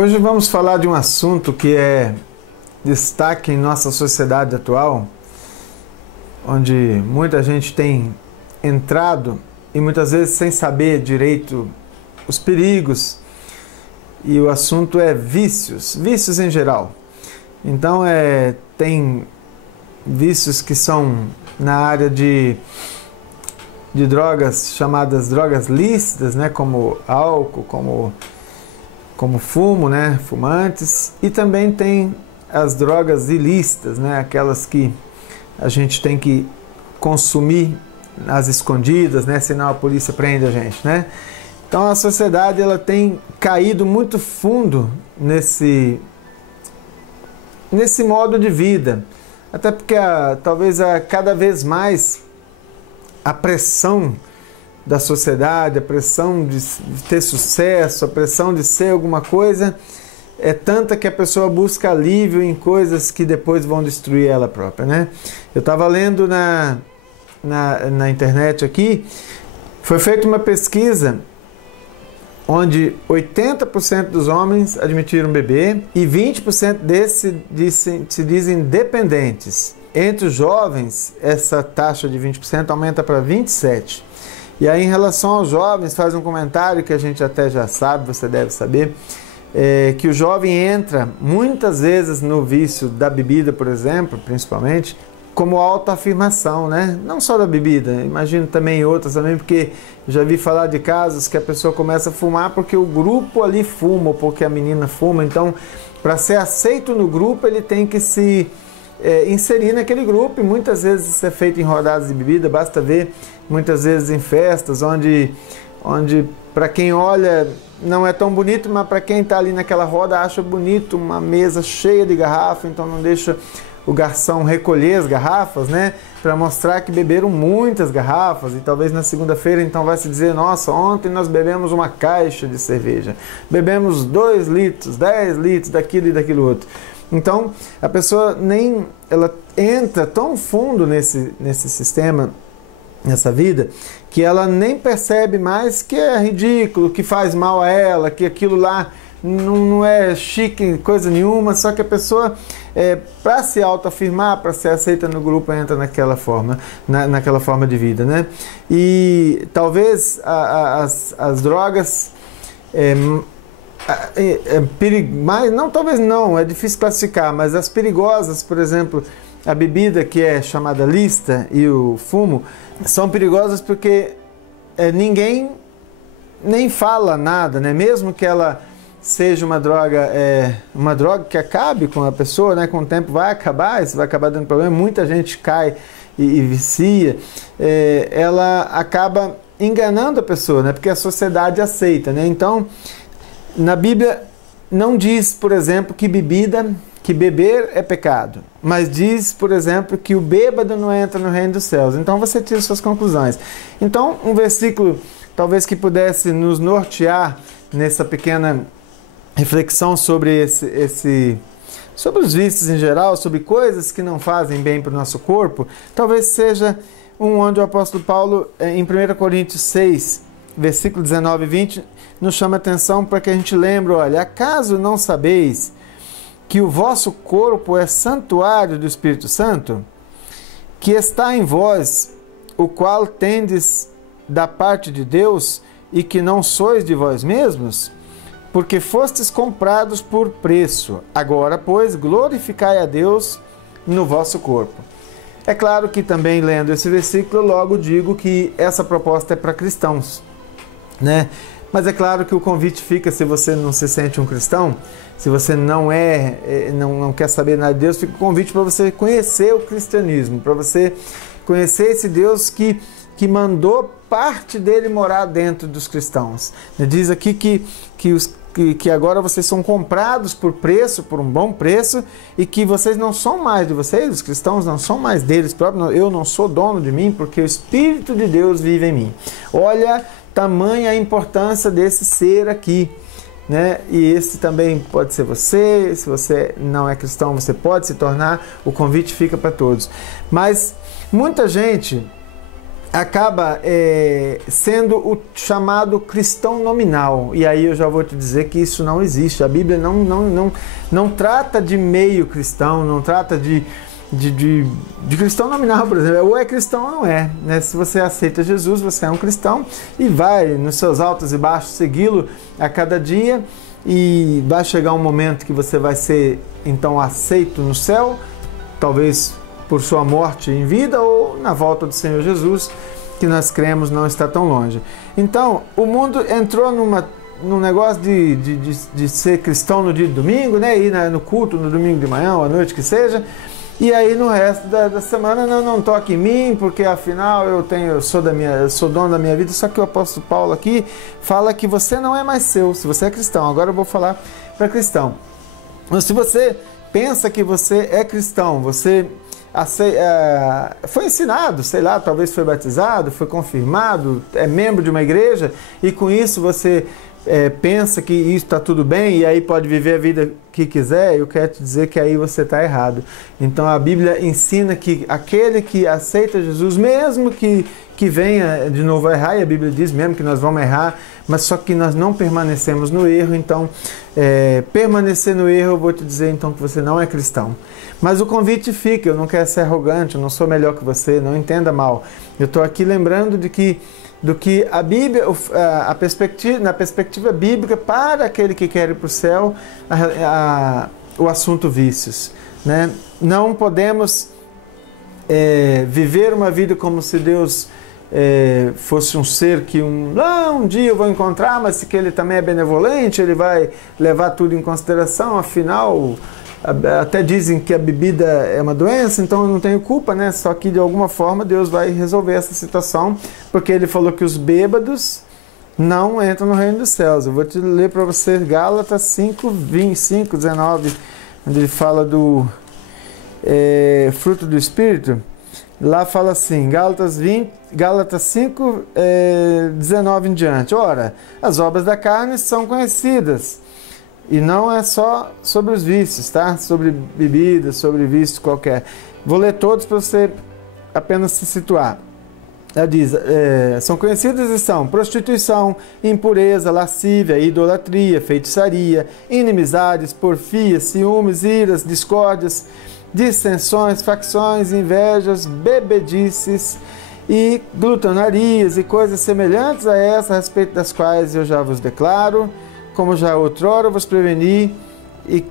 Hoje vamos falar de um assunto que é destaque em nossa sociedade atual, onde muita gente tem entrado e muitas vezes sem saber direito os perigos, e o assunto é vícios em geral. Então tem vícios que são na área de drogas chamadas drogas lícitas, né, como álcool, como fumo, né, fumantes, e também tem as drogas ilícitas, né, aquelas que a gente tem que consumir às escondidas, né, senão a polícia prende a gente, né? Então a sociedade ela tem caído muito fundo nesse modo de vida, até porque talvez cada vez mais a pressão da sociedade, a pressão de ter sucesso, a pressão de ser alguma coisa é tanta que a pessoa busca alívio em coisas que depois vão destruir ela própria, né? Eu estava lendo na internet aqui, foi feita uma pesquisa onde 80% dos homens admitiram beber e 20% desses se dizem dependentes. Entre os jovens, essa taxa de 20% aumenta para 27%. E aí, em relação aos jovens, faz um comentário que a gente até já sabe, você deve saber, que o jovem entra muitas vezes no vício da bebida, por exemplo, principalmente, como autoafirmação, né? Não só da bebida, imagino também outras também, porque já vi falar de casos que a pessoa começa a fumar porque o grupo ali fuma, ou porque a menina fuma. Então, para ser aceito no grupo, ele tem que se inserir naquele grupo, e muitas vezes isso é feito em rodadas de bebida. Basta ver muitas vezes em festas onde para quem olha não é tão bonito, mas para quem está ali naquela roda acha bonito uma mesa cheia de garrafa, então não deixa o garçom recolher as garrafas, né, para mostrar que beberam muitas garrafas, e talvez na segunda-feira então vai se dizer: nossa, ontem nós bebemos uma caixa de cerveja, bebemos 2 litros, 10 litros daquilo e daquilo outro. Então a pessoa ela entra tão fundo nesse sistema, nessa vida, que ela nem percebe mais que é ridículo, que faz mal a ela, que aquilo lá não é chique, coisa nenhuma. Só que a pessoa, para se autoafirmar, para ser aceita no grupo, entra naquela forma, naquela forma de vida, né? E talvez as drogas talvez não, é difícil classificar, mas as perigosas, por exemplo, a bebida que é chamada lícita e o fumo, são perigosas porque ninguém nem fala nada, né? Mesmo que ela seja uma droga que acabe com a pessoa, né? Com o tempo vai acabar, isso vai acabar dando problema, muita gente cai e vicia, ela acaba enganando a pessoa, né? Porque a sociedade aceita, né? Então, na Bíblia não diz, por exemplo, que beber é pecado, mas diz, por exemplo, que o bêbado não entra no reino dos céus. Então você tira suas conclusões. Então, um versículo talvez que pudesse nos nortear nessa pequena reflexão sobre sobre os vícios em geral, sobre coisas que não fazem bem para o nosso corpo, talvez seja onde o apóstolo Paulo, em 1 Coríntios 6, versículo 19 e 20, nos chama a atenção para que a gente lembre: olha, acaso não sabeis que o vosso corpo é santuário do Espírito Santo, que está em vós, o qual tendes da parte de Deus, e que não sois de vós mesmos? Porque fostes comprados por preço. Agora, pois, glorificai a Deus no vosso corpo. É claro que também, lendo esse versículo, logo digo que essa proposta é para cristãos, né? Mas é claro que o convite fica, se você não se sente um cristão, se você não quer saber nada de Deus, fica o convite para você conhecer o cristianismo, para você conhecer esse Deus que mandou parte dele morar dentro dos cristãos. Diz aqui que agora vocês são comprados por preço, por um bom preço, e que vocês não são mais de vocês, os cristãos não são mais deles próprios. Eu não sou dono de mim, porque o Espírito de Deus vive em mim. Olha, tamanha a importância desse ser aqui, né? E esse também pode ser você. Se você não é cristão, você pode se tornar. O convite fica para todos. Mas muita gente acaba sendo o chamado cristão nominal. E aí eu já vou te dizer que isso não existe. A Bíblia não trata de meio cristão, não trata de cristão nominal, por exemplo. Ou é cristão ou não é, né? Se você aceita Jesus, você é um cristão e vai nos seus altos e baixos segui-lo a cada dia, e vai chegar um momento que você vai ser então aceito no céu, talvez por sua morte em vida ou na volta do Senhor Jesus, que nós cremos não está tão longe. Então, o mundo entrou num negócio de ser cristão no dia de domingo, né? Ir no culto no domingo de manhã ou à noite que seja, e aí no resto da semana não toque em mim, porque afinal eu sou dono da minha vida. Só que o apóstolo Paulo aqui fala que você não é mais seu, se você é cristão. Agora eu vou falar para cristão. Mas se você pensa que você é cristão, você foi ensinado, sei lá, talvez foi batizado, foi confirmado, é membro de uma igreja, e com isso você pensa que isso está tudo bem e aí pode viver a vida que quiser, eu quero te dizer que aí você está errado. Então a Bíblia ensina que aquele que aceita Jesus, mesmo que venha de novo a errar, e a Bíblia diz mesmo que nós vamos errar, mas só que nós não permanecemos no erro. Então permanecer no erro, eu vou te dizer então que você não é cristão. Mas o convite fica, eu não quero ser arrogante, eu não sou melhor que você, não entenda mal. Eu estou aqui lembrando do que a Bíblia, na perspectiva bíblica, para aquele que quer ir para o céu, o assunto vícios, né? Não podemos viver uma vida como se Deus fosse um ser que um dia eu vou encontrar, mas que ele também é benevolente, ele vai levar tudo em consideração, afinal até dizem que a bebida é uma doença, então eu não tenho culpa, né? Só que de alguma forma Deus vai resolver essa situação, porque ele falou que os bêbados não entram no reino dos céus. Eu vou te ler para você5, 19, onde ele fala do fruto do Espírito. Lá fala assim, Gálatas 5, 19 em diante. Ora, as obras da carne são conhecidas. E não é só sobre os vícios, tá? Sobre bebida, sobre vício qualquer. Vou ler todos para você apenas se situar. Ela diz, são conhecidas e são prostituição, impureza, lascívia, idolatria, feitiçaria, inimizades, porfias, ciúmes, iras, discórdias, dissensões, facções, invejas, bebedices e glutonarias e coisas semelhantes a essa, a respeito das quais eu já vos declaro, como já outrora vos preveni, e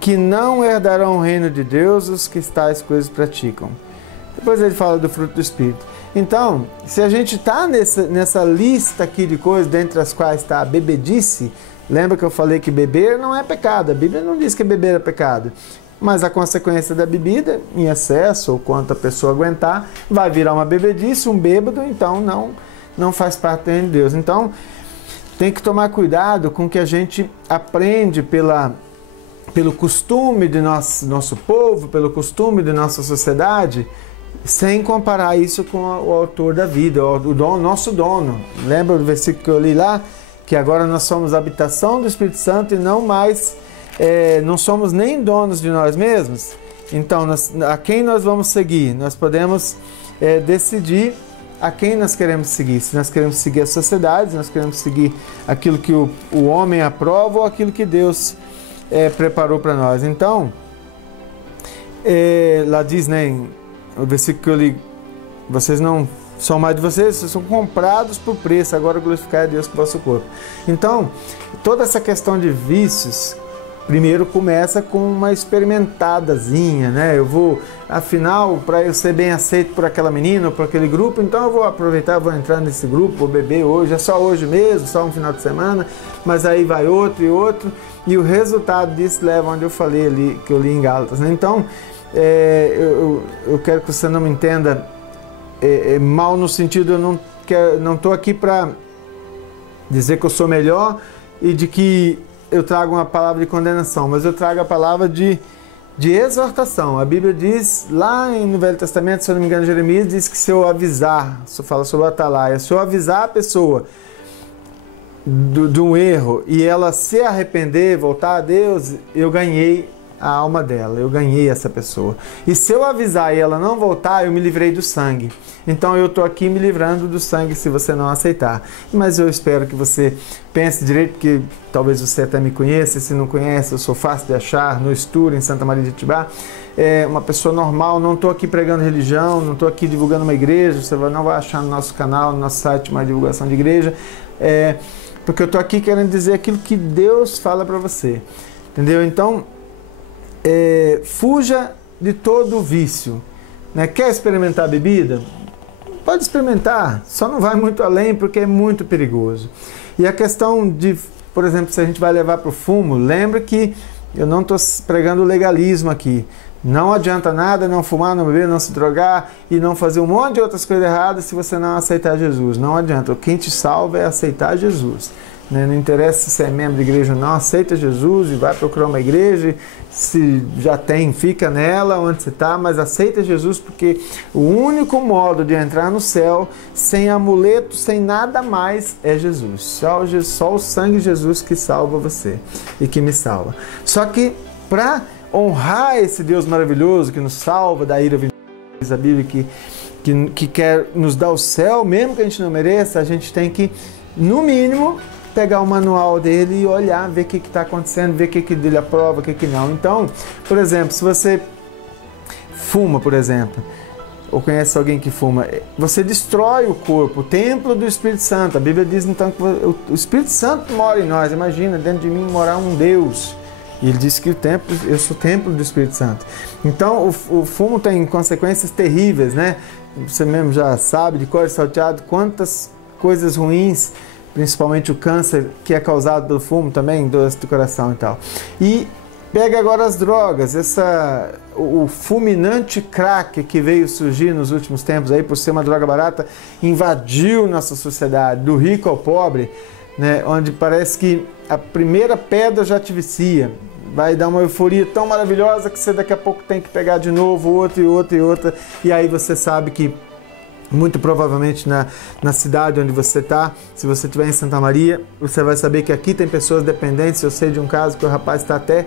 que não herdarão o reino de Deus os que tais coisas praticam. Depois ele fala do fruto do Espírito. Então, se a gente está nessa lista aqui de coisas, dentre as quais está a bebedice, lembra que eu falei que beber não é pecado, a Bíblia não diz que beber é pecado, mas a consequência da bebida, em excesso, ou quanto a pessoa aguentar, vai virar uma bebedice, um bêbado, então não faz parte do reino de Deus. Então, tem que tomar cuidado com o que a gente aprende pelo costume de nosso povo, pelo costume de nossa sociedade, sem comparar isso com o autor da vida, o nosso dono. Lembra do versículo que eu li lá? Que agora nós somos habitação do Espírito Santo e não mais, não somos nem donos de nós mesmos. Então, a quem nós vamos seguir? Nós podemos decidir a quem nós queremos seguir. Se nós queremos seguir a sociedade, se nós queremos seguir aquilo que o homem aprova ou aquilo que Deus preparou para nós. Então, lá diz, né, o versículo que eu li, vocês não são mais de vocês são comprados por preço, agora glorificar a Deus com o vosso corpo. Então, toda essa questão de vícios, primeiro começa com uma experimentadazinha, né? Eu vou, afinal, para eu ser bem aceito por aquela menina ou por aquele grupo, então eu vou aproveitar, vou entrar nesse grupo, vou beber hoje, é só hoje mesmo, só um final de semana, mas aí vai outro e outro, e o resultado disso leva onde eu falei ali, que eu li em Gálatas, né? Então, eu quero que você não me entenda mal no sentido, eu não estou aqui para dizer que eu sou melhor e de que eu trago uma palavra de condenação, mas eu trago a palavra de exortação. A Bíblia diz, lá no Velho Testamento, se eu não me engano, Jeremias diz que se eu avisar, se eu falo sobre o atalaia, se eu avisar a pessoa de um erro e ela se arrepender, voltar a Deus, eu ganhei a alma dela, eu ganhei essa pessoa. E se eu avisar e ela não voltar, eu me livrei do sangue. Então eu estou aqui me livrando do sangue se você não aceitar. Mas eu espero que você pense direito, porque talvez você até me conheça, se não conhece, eu sou fácil de achar, no Estúdio, em Santa Maria de Itibá. É uma pessoa normal, não estou aqui pregando religião, não estou aqui divulgando uma igreja, você não vai achar no nosso canal, no nosso site, uma divulgação de igreja. Porque eu estou aqui querendo dizer aquilo que Deus fala para você. Entendeu? Então, fuja de todo vício. Né? Quer experimentar a bebida? Pode experimentar, só não vai muito além porque é muito perigoso. E a questão de, por exemplo, se a gente vai levar para o fumo, lembra que eu não estou pregando o legalismo aqui. Não adianta nada não fumar, não beber, não se drogar e não fazer um monte de outras coisas erradas se você não aceitar Jesus. Não adianta. Quem te salva é aceitar Jesus. Não interessa se é membro de igreja ou não, aceita Jesus e vai procurar uma igreja. Se já tem, fica nela onde você está, mas aceita Jesus, porque o único modo de entrar no céu, sem amuleto, sem nada mais, é Jesus. Só o sangue de Jesus que salva você e que me salva. Só que para honrar esse Deus maravilhoso que nos salva da ira vindoura, a Bíblia que quer nos dar o céu, mesmo que a gente não mereça, a gente tem que, no mínimo, pegar o manual dele e olhar, ver o que está acontecendo, ver o que ele aprova, o que não. Então, por exemplo, se você fuma, por exemplo, ou conhece alguém que fuma, você destrói o corpo, o templo do Espírito Santo. A Bíblia diz então que o Espírito Santo mora em nós. Imagina, dentro de mim morar um Deus. E ele disse que eu sou o templo do Espírito Santo. Então, o fumo tem consequências terríveis, né? Você mesmo já sabe, de cor salteado, quantas coisas ruins, principalmente o câncer que é causado pelo fumo também, doença do coração e tal. E pega agora as drogas, o fulminante crack que veio surgir nos últimos tempos, aí, por ser uma droga barata, invadiu nossa sociedade, do rico ao pobre, né? Onde parece que a primeira pedra já te vicia. Vai dar uma euforia tão maravilhosa que você daqui a pouco tem que pegar de novo outra e outra e outra. E aí você sabe que muito provavelmente na cidade onde você está, se você estiver em Santa Maria, você vai saber que aqui tem pessoas dependentes. Eu sei de um caso que o rapaz está até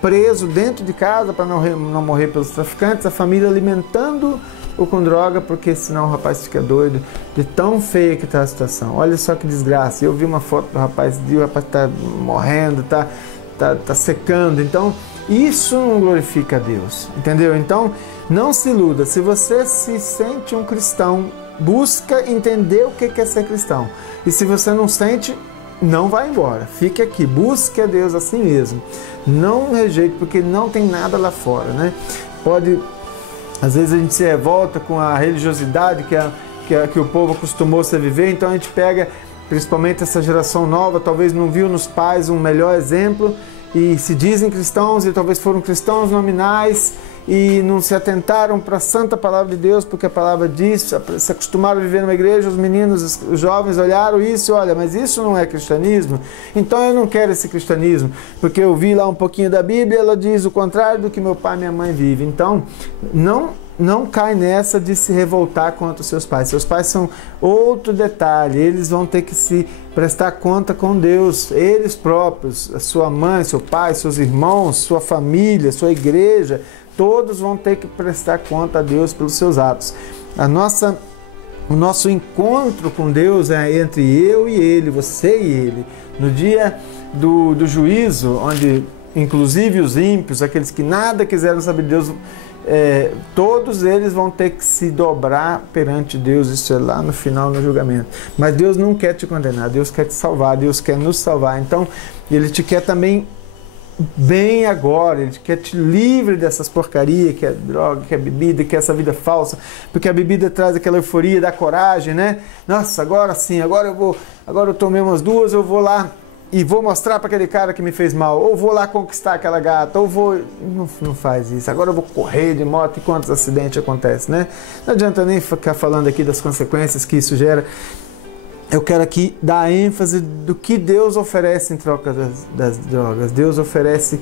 preso dentro de casa para não morrer pelos traficantes, a família alimentando-o com droga, porque senão o rapaz fica doido de tão feia que está a situação. Olha só que desgraça. Eu vi uma foto do rapaz, o rapaz está morrendo, está secando. Então, isso não glorifica a Deus, entendeu? Então, não se iluda. Se você se sente um cristão, busca entender o que é ser cristão. E se você não sente, não vai embora. Fique aqui, busque a Deus assim mesmo. Não rejeite, porque não tem nada lá fora, né? Às vezes a gente se revolta com a religiosidade que o povo acostumou-se a viver, então a gente pega, principalmente essa geração nova, talvez não viu nos pais um melhor exemplo, e se dizem cristãos e talvez foram cristãos nominais e não se atentaram para a santa palavra de Deus, porque a palavra diz, se acostumaram a viver numa igreja, os meninos, os jovens olharam isso e olha, mas isso não é cristianismo, então eu não quero esse cristianismo, porque eu vi lá um pouquinho da Bíblia, ela diz o contrário do que meu pai e minha mãe vivem. Então, não cai nessa de se revoltar contra os seus pais. Seus pais são outro detalhe, eles vão ter que se prestar conta com Deus, eles próprios, a sua mãe, seu pai, seus irmãos, sua família, sua igreja, todos vão ter que prestar conta a Deus pelos seus atos. O nosso encontro com Deus é entre eu e Ele, você e Ele. No dia do juízo, onde inclusive os ímpios, aqueles que nada quiseram saber de Deus, todos eles vão ter que se dobrar perante Deus. Isso é lá no final, no julgamento. Mas Deus não quer te condenar, Deus quer te salvar, Deus quer nos salvar. Então, Ele te quer também bem agora, Ele quer te livre dessas porcarias, que é droga, que é bebida, que é essa vida falsa, porque a bebida traz aquela euforia, dá coragem, né? Nossa, agora sim, agora eu tomei umas duas, eu vou lá e vou mostrar para aquele cara que me fez mal, ou vou lá conquistar aquela gata, ou vou... Não faz isso. Agora eu vou correr de moto, e quantos acidentes acontecem, né? Não adianta nem ficar falando aqui das consequências que isso gera. eu quero aqui dar ênfase do que Deus oferece em troca das drogas. Deus oferece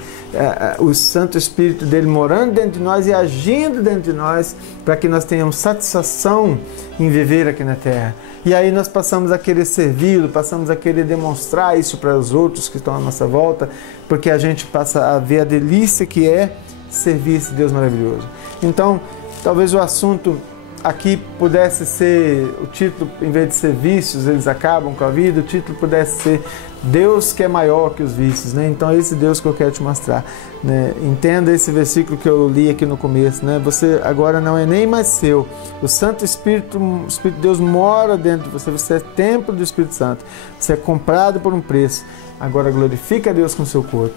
o Santo Espírito dele morando dentro de nós e agindo dentro de nós para que nós tenhamos satisfação em viver aqui na terra. E aí nós passamos a querer servi-lo, passamos a querer demonstrar isso para os outros que estão à nossa volta, porque a gente passa a ver a delícia que é servir esse Deus maravilhoso. Então, talvez o assunto aqui pudesse ser, o título, em vez de ser vícios, eles acabam com a vida, o título pudesse ser Deus que é maior que os vícios, né? Então é esse Deus que eu quero te mostrar, né? Entenda esse versículo que eu li aqui no começo, né? Você agora não é nem mais seu, o Santo Espírito, o Espírito de Deus mora dentro de você, você é templo do Espírito Santo, você é comprado por um preço, agora glorifica a Deus com o seu corpo.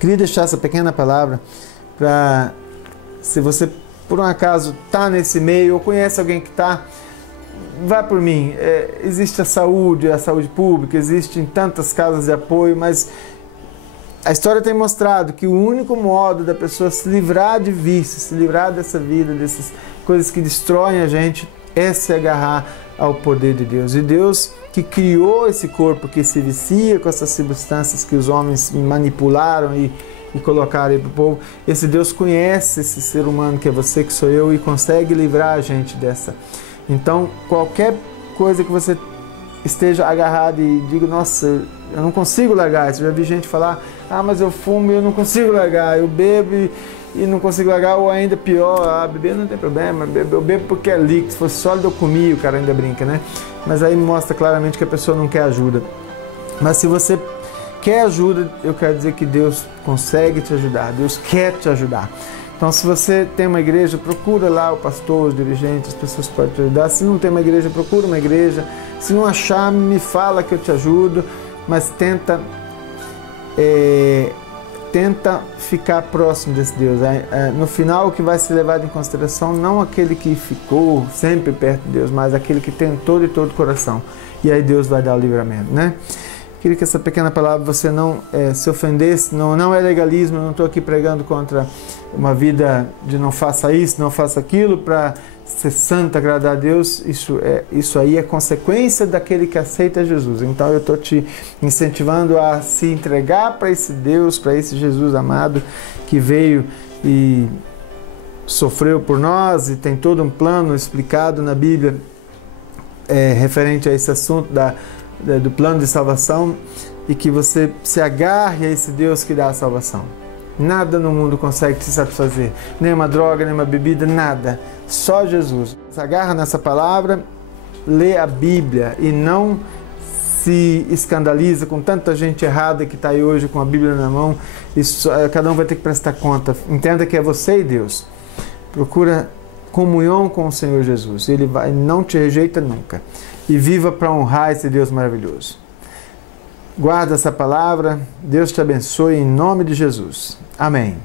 Queria deixar essa pequena palavra para, se você por um acaso está nesse meio ou conhece alguém que está, vá por mim. Existe a saúde pública, existem tantas casas de apoio, mas a história tem mostrado que o único modo da pessoa se livrar de vícios, se livrar dessa vida, dessas coisas que destroem a gente, é se agarrar ao poder de Deus. E Deus que criou esse corpo que se vicia com essas substâncias que os homens manipularam e colocar aí para o povo, esse Deus conhece esse ser humano que é você, que sou eu, e consegue livrar a gente dessa. Então, qualquer coisa que você esteja agarrado e diga, nossa, eu não consigo largar. Eu já vi gente falar, mas eu fumo e eu não consigo largar, eu bebo e não consigo largar, ou ainda pior, beber não tem problema, eu bebo porque é líquido, se fosse sólido eu comia, o cara ainda brinca, né? Mas aí mostra claramente que a pessoa não quer ajuda. Mas se você quer ajuda, eu quero dizer que Deus consegue te ajudar, Deus quer te ajudar. Então, se você tem uma igreja, procura lá o pastor, os dirigentes, as pessoas que podem te ajudar. Se não tem uma igreja, procura uma igreja. Se não achar, me fala que eu te ajudo, mas tenta ficar próximo desse Deus. No final, o que vai ser levado em consideração, não aquele que ficou sempre perto de Deus, mas aquele que tentou de todo o coração. E aí Deus vai dar o livramento, né? Queria que essa pequena palavra você não se ofendesse, não é legalismo, eu não estou aqui pregando contra uma vida de não faça isso, não faça aquilo para ser santo, agradar a Deus. Isso aí é consequência daquele que aceita Jesus. Então eu estou te incentivando a se entregar para esse Deus, para esse Jesus amado que veio e sofreu por nós e tem todo um plano explicado na Bíblia referente a esse assunto do plano de salvação, e que você se agarre a esse Deus que dá a salvação. Nada no mundo consegue te satisfazer, nem uma droga, nem uma bebida, nada, só Jesus. Se agarra nessa palavra, lê a Bíblia e não se escandaliza com tanta gente errada que está aí hoje com a Bíblia na mão. Cada um vai ter que prestar conta. Entenda que é você e Deus. Procura comunhão com o Senhor Jesus, Ele não te rejeita nunca. E viva para honrar esse Deus maravilhoso. Guarda essa palavra, Deus te abençoe em nome de Jesus. Amém.